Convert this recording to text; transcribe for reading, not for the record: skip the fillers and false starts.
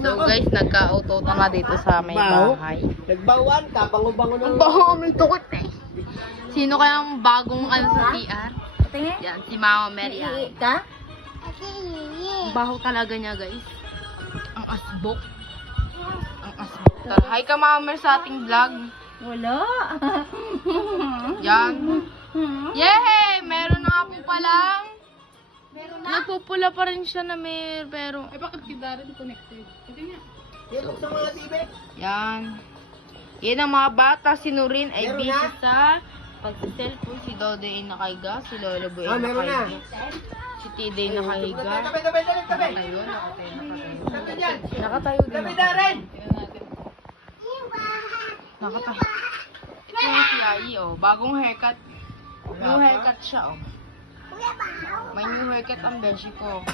So guys, nagka-auto na dito sa may bahay. Nagbawan ka, bango-bango na. Ang baho, may tukot eh. Sino kayang bagong ano sa CR? Yan, si Mama Mary. Ka? Ang baho talaga niya guys. Ang asbok. Ang asbok talaga. Hi ka Mama Mary sa ating vlog. Wala. Yan. Yay! Meron na nga po palang. Nagpupula pa rin siya na pero... Ay, bakit kita rin connected? Kasi nga. Buksan mo nga TV. Yan. Yan ang mga bata. Si Nurin ay Meron busy na? sa pagsiselfone. Si Dode ay nakahiga. Si Lolo Boy ay Meron na. nakahiga. Si Tide ay nakahiga. Tabi. Nakatayo. Tabi dyan. Nakatayo din Tabi ako. Darren. Nakatayo. Ito yung si Ai, oh. Bagong haircut. New haircut siya, oh. May new haircut ang beshi ko.